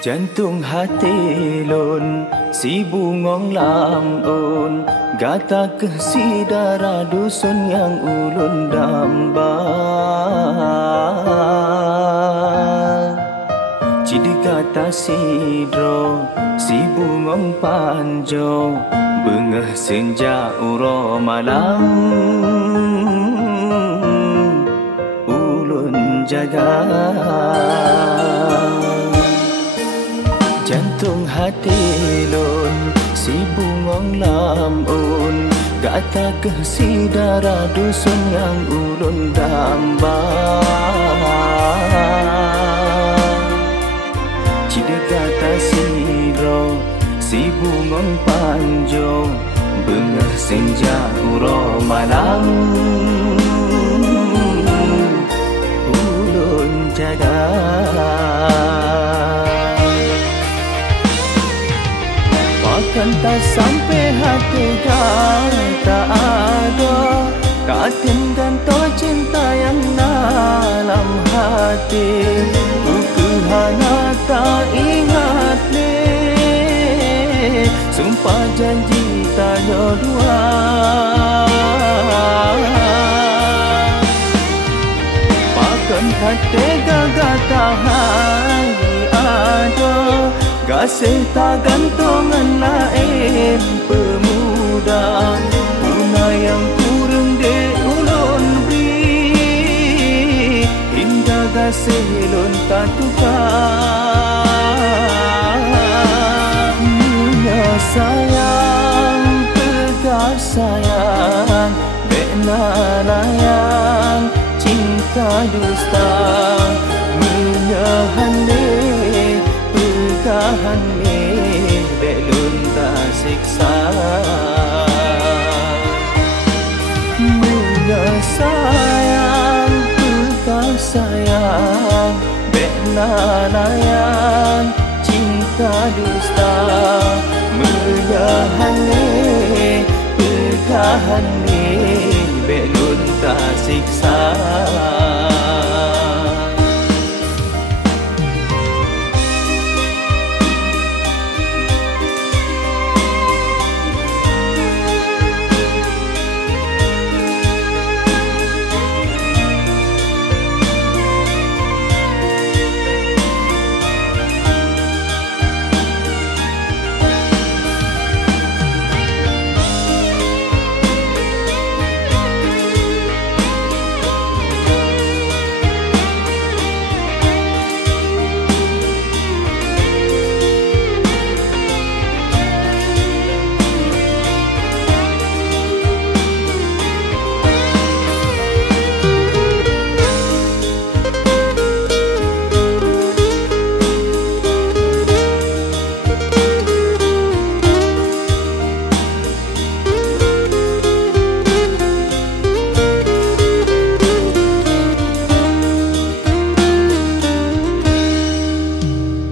Jantung hati lun si bungong lam un gata ke si darah dusun yang ulun damba. Cidi kata sidro si bungong panjo bengah senja uro malam ulun jaga. Jantung hati lun si bungong lam un gata ke si darah dusun yang ulun damba. Cida kata sidro si bungong panjo bengah senja uro malam ulun jaga. Kanta sampai hati kata ada katin ganto cinta yang dalam hati buku hanya tak ingat le sumpah janji tanya dua pakan hati gagah tahan ada kasih tak gantungan lain pemuda Puna yang kurang de ulun beri hingga kasih lun tak tukar. Munya sayang tegar sayang bena layang cinta dusta munya hande tahan ni belum tak siksa. Mulia sayang tukar sayang bena layang cinta dusta mulia hane tahan ni belum tak siksa.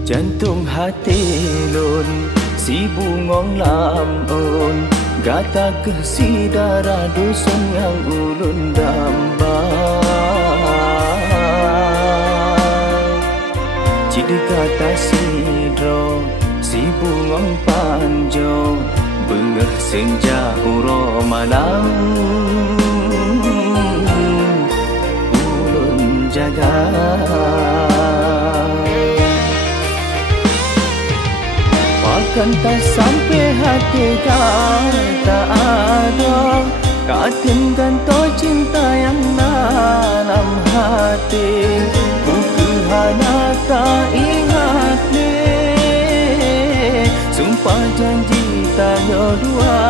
Jantung hati lun si bungong lam un gata ke si darah dusun yang ulun damba. Cidi kata sidro si bungong panjo bengah senja uro malam ulun jaga. Kanta sampai hati kata ada katin ganto cinta yang dalam hati buku hanya tak ingat le sumpah janji tanya dua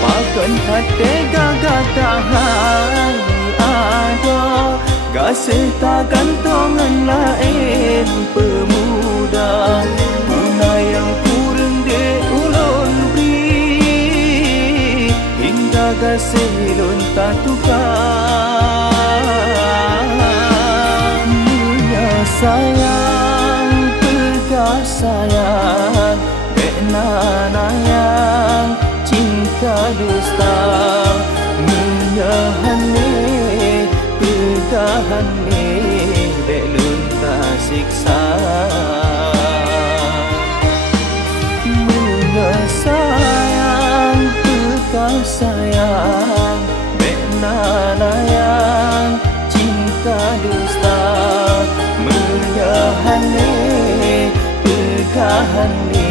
pakan hati gagah tahan ada kasih tak gantungan lain pemuda Puna yang kurang de ulun beri hingga kasih lun tak tukar. Munya sayang tegar sayang bena layang cinta dusta munya hane tahan ni siksa. Menyesayang tukang sayang, benanayang cinta dusta, menyahani pegahan